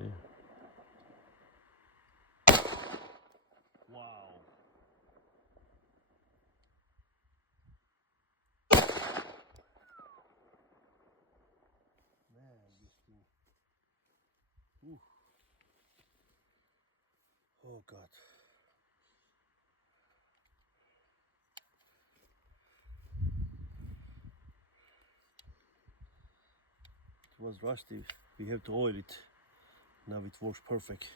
Okay. Wow. Man, this thing. Ooh. Oh God. It was rusty. We have to oil it. Now it works perfect.